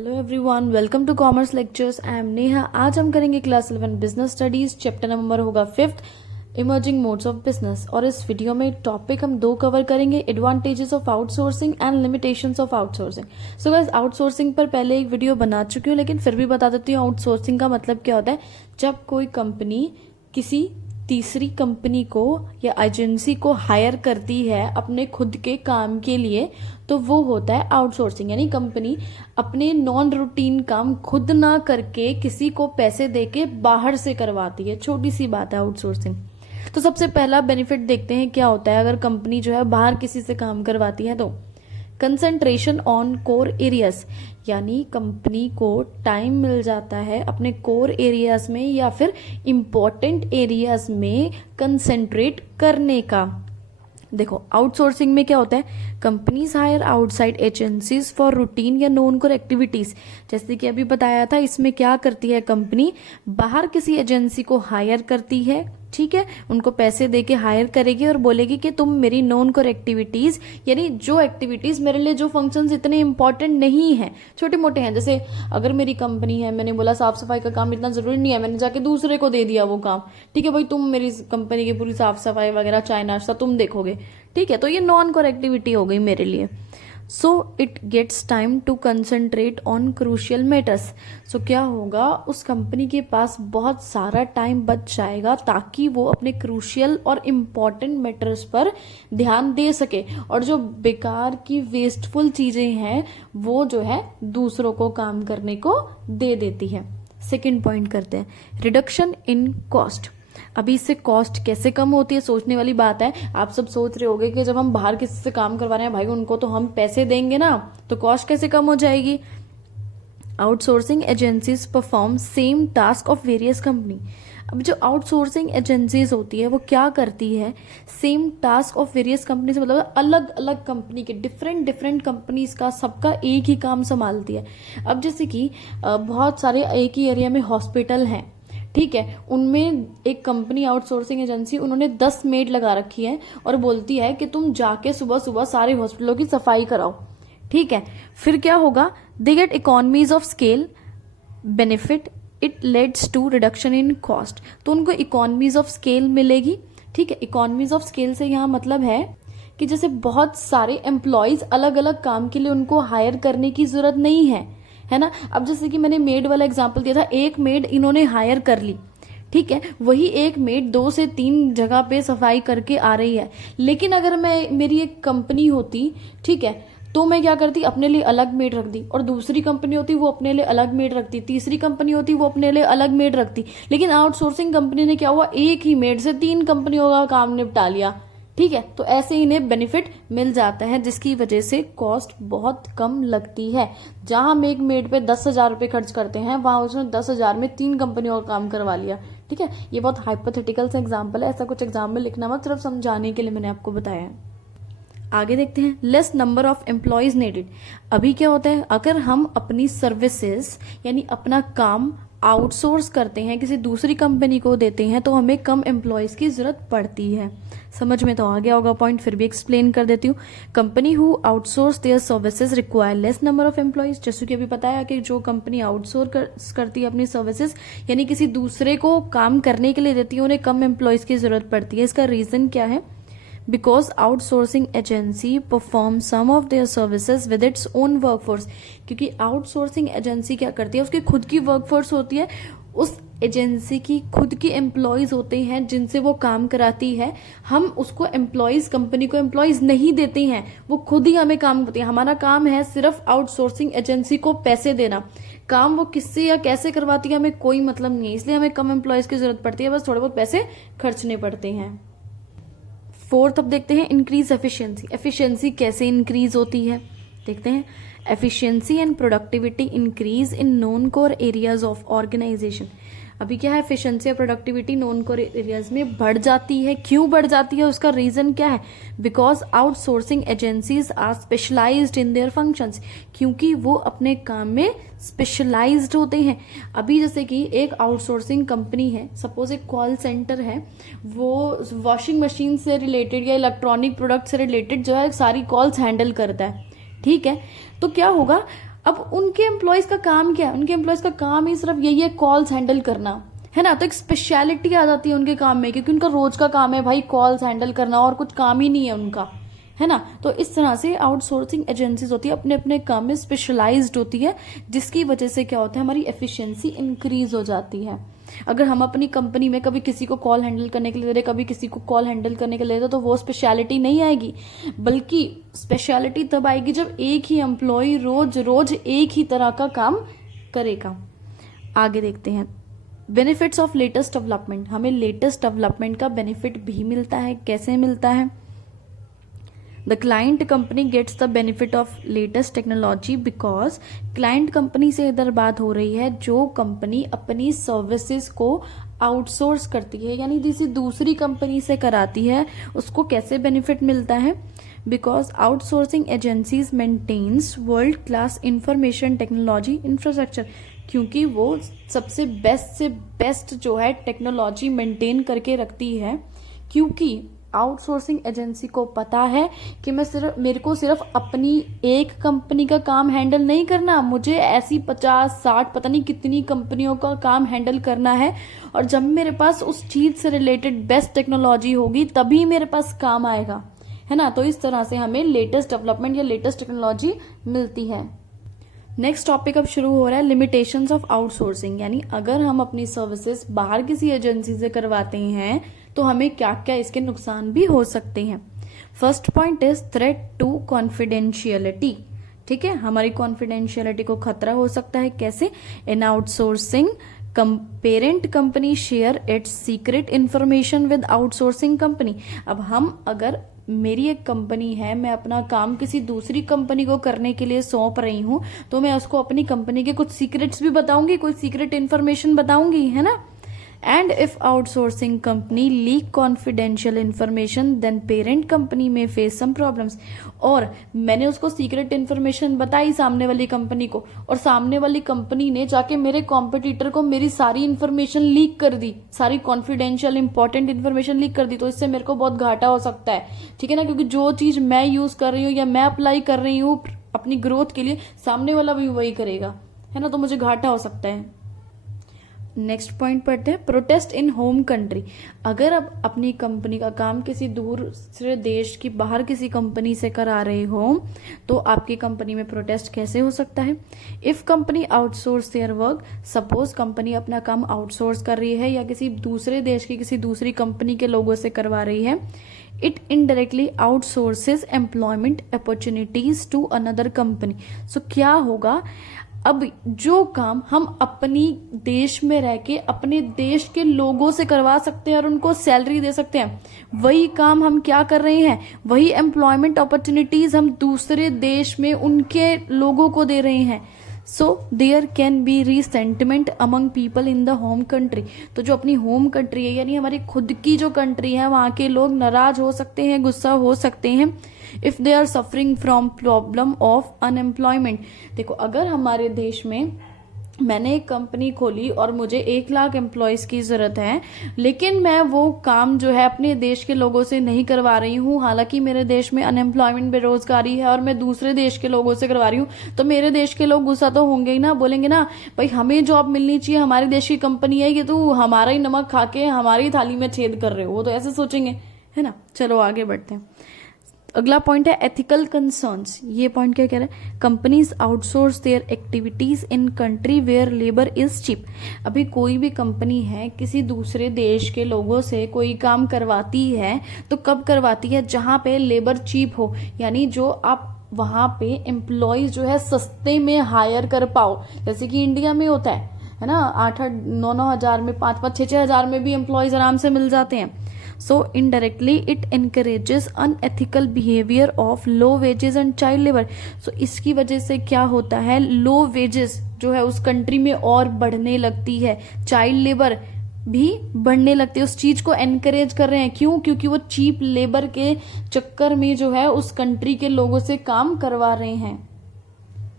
Hello everyone, welcome to commerce lectures. I am Neha. आज हम करेंगे class 11 business studies. Chapter number होगा 5th, emerging modes of business. और इस वीडियो में टॉपिक हम दो कवर करेंगे, advantages of outsourcing and limitations of outsourcing. So guys, outsourcing पर पहले एक वीडियो बना चुकी हूँ, लेकिन फिर भी बता देती हूँ आउटसोर्सिंग का मतलब क्या होता है। जब कोई कंपनी किसी तीसरी कंपनी को या एजेंसी को हायर करती है अपने खुद के काम के लिए, तो वो होता है आउटसोर्सिंग। यानी कंपनी अपने नॉन रूटीन काम खुद ना करके किसी को पैसे देके बाहर से करवाती है। छोटी सी बात है आउटसोर्सिंग। तो सबसे पहला बेनिफिट देखते हैं क्या होता है अगर कंपनी जो है बाहर किसी से काम करवाती है। तो कंसंट्रेशन ऑन कोर एरियाज, यानी कंपनी को टाइम मिल जाता है अपने कोर एरियाज में या फिर इंपॉर्टेंट एरियाज में कंसंट्रेट करने का। देखो, आउटसोर्सिंग में क्या होता है, companies hire outside agencies for routine या नॉन कोर एक्टिविटीज। जैसे कि अभी बताया था, इसमें क्या करती है कंपनी, बाहर किसी एजेंसी को हायर करती है, ठीक है, उनको पैसे देके हायर करेगी और बोलेगी कि तुम मेरी नॉन कोर एक्टिविटीज, यानी जो एक्टिविटीज मेरे लिए, जो फंक्शंस इतने इंपॉर्टेंट नहीं है, छोटे मोटे हैं। जैसे अगर मेरी कंपनी है, मैंने बोला साफ सफाई का काम इतना जरूरी नहीं है, मैंने जाके दूसरे को दे दिया वो काम, ठीक है भाई, तुम मेरी कंपनी की पूरी साफ सफाई वगैरह चाय नाश्ता तुम देखोगे, ठीक है, तो ये नॉन कोर एक्टिविटी हो गई मेरे लिए। So it gets time to concentrate on crucial matters. सो क्या होगा, उस कंपनी के पास बहुत सारा टाइम बच जाएगा ताकि वो अपने क्रूशियल और इम्पॉर्टेंट मैटर्स पर ध्यान दे सके, और जो बेकार की वेस्टफुल चीजें हैं वो जो है दूसरों को काम करने को दे देती है। सेकेंड पॉइंट करते हैं, रिडक्शन इन कॉस्ट। अभी इससे कॉस्ट कैसे कम होती है, सोचने वाली बात है। आप सब सोच रहे होंगे कि जब हम बाहर किसी से काम करवा रहे हैं भाई, उनको तो हम पैसे देंगे ना, तो कॉस्ट कैसे कम हो जाएगी। Outsourcing agencies perform same task of various company. अब जो आउटसोर्सिंग एजेंसीज होती है वो क्या करती है, same task of various company से मतलब अलग अलग कंपनी के डिफरेंट कंपनीज का सबका एक ही काम संभालती है। अब जैसे कि बहुत सारे एक ही एरिया में हॉस्पिटल हैं, ठीक है, उनमें एक कंपनी आउटसोर्सिंग एजेंसी, उन्होंने 10 मेड लगा रखी है और बोलती है कि तुम जाके सुबह सुबह सारे हॉस्पिटलों की सफाई कराओ, ठीक है। फिर क्या होगा, they get economies of scale benefit, it leads to reduction in cost. तो उनको इकोनॉमीज ऑफ स्केल मिलेगी, ठीक है। इकोनॉमीज ऑफ स्केल से यहाँ मतलब है कि जैसे बहुत सारे एम्प्लॉयज अलग अलग काम के लिए उनको हायर करने की जरूरत नहीं है ना। अब जैसे कि मैंने मेड वाला एग्जांपल दिया था, एक मेड इन्होंने हायर कर ली, ठीक है, वही एक मेड 2 से 3 जगह पे सफाई करके आ रही है। लेकिन अगर मेरी एक कंपनी होती, ठीक है, तो मैं क्या करती, अपने लिए अलग मेड रख दी, और दूसरी कंपनी होती वो अपने लिए अलग मेड रखती, तीसरी कंपनी होती वो अपने लिए अलग मेड रखती। लेकिन आउटसोर्सिंग कंपनी ने क्या हुआ, एक ही मेड से 3 कंपनियों का काम निपटा लिया, ठीक है। तो ऐसे इन्हें बेनिफिट मिल जाता है, जिसकी वजह से कॉस्ट बहुत कम लगती है। जहां हम एक मेड पे 10,000 रुपए खर्च करते हैं, वहां उसने 10,000 में 3 कंपनियों का काम करवा लिया, ठीक है। ये बहुत हाइपोथेटिकल सा एग्जाम्पल है, ऐसा कुछ एग्जाम में लिखना मत, सिर्फ समझाने के लिए मैंने आपको बताया है। आगे देखते हैं, less number of employees needed. अभी क्या होता है, अगर हम अपनी सर्विसेज यानी अपना काम आउटसोर्स करते हैं, किसी दूसरी कंपनी को देते हैं, तो हमें कम एम्प्लॉयज की जरूरत पड़ती है। समझ में तो आ गया होगा पॉइंट, फिर भी एक्सप्लेन कर देती हूँ। Company who outsource their services require less number of employees. जैसे कि अभी बताया कि जो कंपनी आउटसोर्स करती है अपनी सर्विसेज, यानी किसी दूसरे को काम करने के लिए देती है, उन्हें कम एम्प्लॉयज की जरूरत पड़ती है। इसका रीजन क्या है, because outsourcing agency performs some of their services with its own workforce। क्योंकि आउटसोर्सिंग एजेंसी क्या करती है, उसकी खुद की वर्कफोर्स होती है, उस एजेंसी की खुद की एम्प्लॉयज होते हैं जिनसे वो काम कराती है। हम उसको एम्प्लॉयज, कंपनी को एम्प्लॉयज नहीं देते हैं, वो खुद ही हमें काम करती है। हमारा काम है सिर्फ आउटसोर्सिंग एजेंसी को पैसे देना, काम वो किससे या कैसे करवाती है हमें कोई मतलब नहीं है, इसलिए हमें कम एम्प्लॉयज की जरूरत पड़ती है, बस थोड़े बहुत पैसे खर्चने पड़ते हैं। फोर्थ, अब देखते हैं इंक्रीज एफिशिएंसी। एफिशिएंसी कैसे इंक्रीज होती है देखते हैं। Efficiency and productivity increase in non core areas of organisation. अभी क्या है, एफिशिएंसी और प्रोडक्टिविटी नॉन कोर एरियाज में बढ़ जाती है। क्यों बढ़ जाती है, उसका रीजन क्या है, because outsourcing agencies are specialised in their functions. क्योंकि वो अपने काम में स्पेशलाइज्ड होते हैं। अभी जैसे कि एक आउटसोर्सिंग कंपनी है, सपोज एक कॉल सेंटर है, वो वॉशिंग मशीन से रिलेटेड या इलेक्ट्रॉनिक प्रोडक्ट से रिलेटेड जो है सारी कॉल्स हैंडल करता है, ठीक है। तो क्या होगा, अब उनके एम्प्लॉयज का काम क्या है? उनके एम्प्लॉयज का काम ही सिर्फ यही है, कॉल्स हैंडल करना, है ना। तो एक स्पेशलिटी आ जाती है उनके काम में, क्योंकि उनका रोज का काम है भाई कॉल्स हैंडल करना, और कुछ काम ही नहीं है उनका, है ना। तो इस तरह से आउटसोर्सिंग एजेंसीज होती है, अपने अपने काम में स्पेशलाइज्ड होती है, जिसकी वजह से क्या होता है, हमारी एफिशिएंसी इंक्रीज हो जाती है। अगर हम अपनी कंपनी में कभी किसी को कॉल हैंडल करने के लिए दे रहे, कभी किसी को कॉल हैंडल करने के लिए दे, तो वो स्पेशलिटी नहीं आएगी, बल्कि स्पेशलिटी तब आएगी जब एक ही एम्प्लॉय रोज रोज एक ही तरह का काम करेगा। आगे देखते हैं, बेनिफिट्स ऑफ लेटेस्ट डेवलपमेंट। हमें लेटेस्ट डेवलपमेंट का बेनिफिट भी मिलता है। कैसे मिलता है? The client company gets the benefit of latest technology because client company से इधर बात हो रही है जो कंपनी अपनी सर्विसेज को आउटसोर्स करती है, यानी किसी दूसरी कंपनी से कराती है, उसको कैसे बेनिफिट मिलता है? Because outsourcing agencies maintains world class information technology infrastructure, क्योंकि वो सबसे बेस्ट से बेस्ट जो है टेक्नोलॉजी मेंटेन करके रखती है, क्योंकि आउटसोर्सिंग एजेंसी को पता है कि मेरे को सिर्फ अपनी एक कंपनी का काम हैंडल नहीं करना, मुझे ऐसी 50-60 पता नहीं कितनी कंपनियों का काम हैंडल करना है, और जब मेरे पास उस चीज से रिलेटेड बेस्ट टेक्नोलॉजी होगी तभी मेरे पास काम आएगा, है ना। तो इस तरह से हमें लेटेस्ट डेवलपमेंट या लेटेस्ट टेक्नोलॉजी मिलती है। नेक्स्ट टॉपिक अब शुरू हो रहा है, लिमिटेशंस ऑफ आउटसोर्सिंग, यानी अगर हम अपनी सर्विसेज बाहर किसी एजेंसी से करवाते हैं तो हमें क्या क्या इसके नुकसान भी हो सकते हैं। First point is threat to confidentiality. ठीक है, हमारी कॉन्फिडेंशियलिटी को खतरा हो सकता है। कैसे? In outsourcing parent company share its secret information with outsourcing company. अब हम अगर मेरी एक कंपनी है, मैं अपना काम किसी दूसरी कंपनी को करने के लिए सौंप रही हूं, तो मैं उसको अपनी कंपनी के कुछ सीक्रेट्स भी बताऊंगी, कोई सीक्रेट इन्फॉर्मेशन बताऊंगी, है ना। And if outsourcing company leak confidential information then parent company में फेस सम प्रॉब्लम्स। और मैंने उसको सीक्रेट इन्फॉर्मेशन बताई सामने वाली कंपनी को, और सामने वाली कंपनी ने जाके मेरे कॉम्पिटिटर को मेरी सारी इन्फॉर्मेशन लीक कर दी, सारी कॉन्फिडेंशियल इंपॉर्टेंट इन्फॉर्मेशन लीक कर दी, तो इससे मेरे को बहुत घाटा हो सकता है, ठीक है ना। क्योंकि जो चीज मैं यूज कर रही हूँ या मैं अप्लाई कर रही हूँ अपनी ग्रोथ के लिए, सामने वाला भी वही करेगा, है ना, तो मुझे घाटा हो सकता है। नेक्स्ट पॉइंट पढ़ते हैं, प्रोटेस्ट इन होम कंट्री। अगर आप अपनी कंपनी का काम किसी दूसरे देश की बाहर किसी कंपनी से करा रहे हो, तो आपकी कंपनी में प्रोटेस्ट कैसे हो सकता है? If company outsource their work, suppose company अपना काम आउटसोर्स कर रही है या किसी दूसरे देश की किसी दूसरी कंपनी के लोगों से करवा रही है, it indirectly outsources employment opportunities to another company. सो क्या होगा, अब जो काम हम अपनी देश में रह के अपने देश के लोगों से करवा सकते हैं और उनको सैलरी दे सकते हैं, वही काम हम क्या कर रहे हैं, वही एम्प्लॉयमेंट अपॉर्चुनिटीज हम दूसरे देश में उनके लोगों को दे रहे हैं। So there can be resentment among people in the home country. तो जो अपनी होम कंट्री है, यानी हमारी खुद की जो कंट्री है, वहां के लोग नाराज हो सकते हैं, गुस्सा हो सकते हैं, if they are suffering from problem of unemployment. देखो, अगर हमारे देश में मैंने एक कंपनी खोली और मुझे 1 लाख एम्प्लॉयज की जरूरत है, लेकिन मैं वो काम जो है अपने देश के लोगों से नहीं करवा रही हूँ, हालांकि मेरे देश में अनएम्प्लॉयमेंट बेरोजगारी है और मैं दूसरे देश के लोगों से करवा रही हूँ, तो मेरे देश के लोग गुस्सा तो होंगे ही ना, बोलेंगे ना भाई हमें जॉब मिलनी चाहिए, हमारे देश की कंपनी है, ये तो हमारा ही नमक खा के हमारी थाली में छेद कर रहे हो, वो तो ऐसे सोचेंगे, है ना। चलो आगे बढ़ते हैं। अगला पॉइंट है एथिकल कंसर्न्स। ये पॉइंट क्या कह रहा है, companies outsource their activities in country where labour is cheap. अभी कोई भी कंपनी है किसी दूसरे देश के लोगों से कोई काम करवाती है, तो कब करवाती है, जहां पे लेबर चीप हो, यानी जो आप वहां पे एम्प्लॉयज जो है सस्ते में हायर कर पाओ, जैसे कि इंडिया में होता है ना, 8-8, 9-9 हजार में, 5-5, 6-6 हजार में भी एम्प्लॉयज आराम से मिल जाते हैं। So indirectly it encourages unethical behavior of low wages and child labor. So इसकी वजह से क्या होता है, लो वेजेस जो है उस कंट्री में और बढ़ने लगती है, चाइल्ड लेबर भी बढ़ने लगती है, उस चीज को एनकरेज कर रहे हैं। क्यों? क्योंकि वो चीप लेबर के चक्कर में जो है उस कंट्री के लोगों से काम करवा रहे हैं।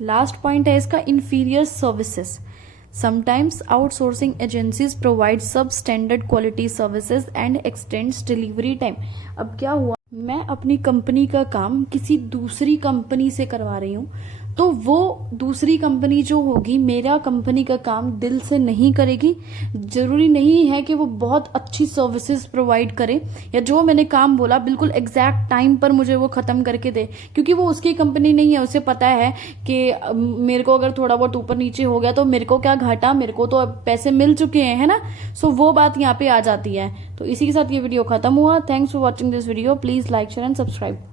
लास्ट पॉइंट है इसका, inferior services. Sometimes outsourcing agencies provide substandard quality services and extends delivery time. अब क्या हुआ, मैं अपनी कंपनी का काम किसी दूसरी कंपनी से करवा रही हूँ, तो वो दूसरी कंपनी जो होगी मेरा कंपनी का काम दिल से नहीं करेगी। जरूरी नहीं है कि वो बहुत अच्छी सर्विसेज प्रोवाइड करे या जो मैंने काम बोला बिल्कुल एग्जैक्ट टाइम पर मुझे वो खत्म करके दे, क्योंकि वो उसकी कंपनी नहीं है। उसे पता है कि मेरे को अगर थोड़ा बहुत ऊपर नीचे हो गया तो मेरे को क्या घाटा, मेरे को तो अब पैसे मिल चुके हैं, है ना। सो वो बात यहाँ पे आ जाती है। तो इसी के साथ ये वीडियो खत्म हुआ। Thanks for watching this video. Please like share and subscribe.